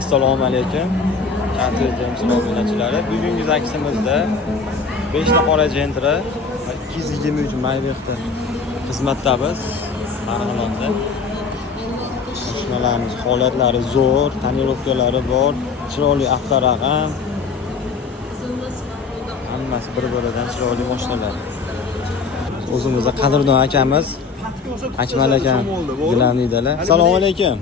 Assalomu alaykum. Qadrdon obunachilar. Bugungi aksimizda 5 ta qora Gentra va 223 Maybach'da xizmatdamiz. Marg'ilonda. Mashinalarimiz holatlari zo'r, tonirovkalari bor, chiroyli avtoraqam. Hammasi bir-biridan chiroyli mashinalar. O'zimizda qadrdon akamiz Akmal aka gilamlidalar. Assalomu alaykum.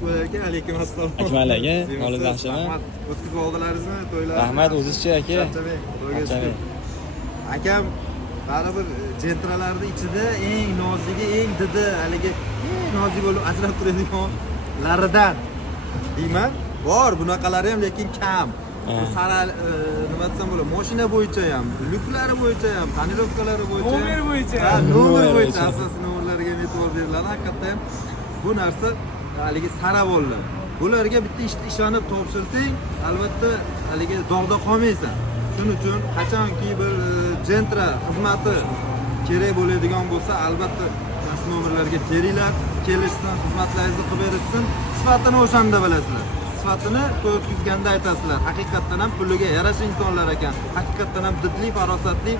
Alaykum assalom. Akmal aka, holingiz yaxshimi? O'tkazib oldilaringizmi to'ylar? Rahmat, o'zizchi aka. Akam baribir Gentralarning ichida eng nozligi, eng didi, haligi eng nozik bo'lib ajrab turadiganlaridan deyman. Bor, bunaqalari ham lekin kam. Sara nima desam bo'ladi, mashina bo'yicha ham, lyuklari bo'yicha ham, tonirovkalari bo'yicha, nomer bo'yicha asosiy nomerlarga e'tibor beriladi. Haqiqatda ham bu narsa haligi sara bo'ldi. Bularga bitta ishonib topshirsang, albatta haligi dog'da qolmaysan. Shuning uchun qachonki bir Gentra xizmati kerak bo'ladigan bo'lsa, albatta shu nomerlarga teringlar, kelishsin, xizmatlaringizni qilib berishsin. Sifatini o'shanda bilasizlar. Sifatini o'tkazganda aytasizlar. Haqiqatdan ham puliga yarasha insonlar ekan. Haqiqatdan ham didli, farosatli,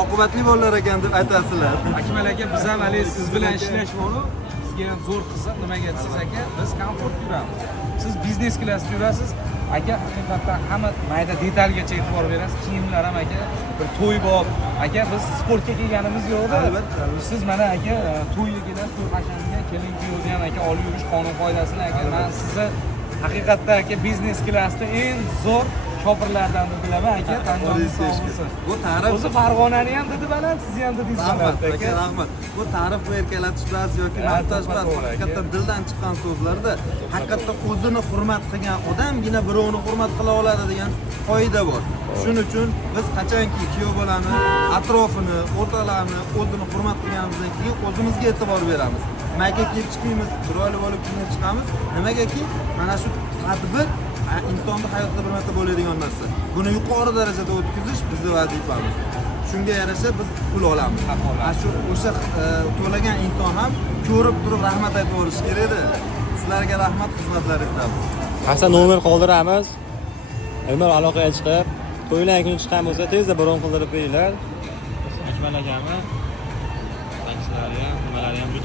oqibatli bolalar ekan deb aytasizlar. Akmal aka, biz ham hali siz bilan ishlash bor-ku, sizga ham zo'r qiziq. Nimaga desiz aka, biz komfort yuramiz. Siz biznes klassda yurasiz. Aka, haqiqatdan hamma mayda detalgacha e'tibor berasiz. Kiyimlar ham aka bir to'y bor. Aka, biz sportga kelganimiz yo'q-da. Albatta. Siz mana aka to'yga kelasiz, to'y qashamga kelin kuyovni ham aka olib yurish qonun qoidasini aka. Men sizni haqiqatda aka biznes klassda eng zo'r shopirlardan deb bilaman aka. Tanlovingiz bo'lsin. Bu ta'rif o'zi Farg'onani ham didi baland, sizni ham didingiz baland aka. Rahmat. Bu ta'rif va erkalatish emas yoki maqtash emas. Haqiqatdan dildan chiqqan so'zlarda haqiqatdan o'zini hurmat qilgan odamgina birovni hurmat qila oladi degan qoida bor. Shuning uchun biz qachonki kuyov bolani, atrofini, o'rtalarni o'zini hurmat qilganimizdan keyin o'zimizga e'tibor beramiz. Nimaga kelib chiqmaymiz, chiroyli bo'lib kelib chiqamiz. Nimagaki mana shu tadbir insonni hayotida bir marta bo'ladigan narsa. Buni yuqori darajada o'tkazish bizning vazifamiz. Shunga yarasha biz pul olamiz. Shu o'sha to'lagan inson ham ko'rib turib rahmat aytib olish kerak-da. Sizlarga rahmat, xizmatlaringizdan. Qasa nomer qoldiramiz. Agar aloqaga chiqib, to'ylar kuni chiqqan bo'lsa, tezda bron qildirib beringlar. Akmal akami, tanksilari ham, nimalari ham juda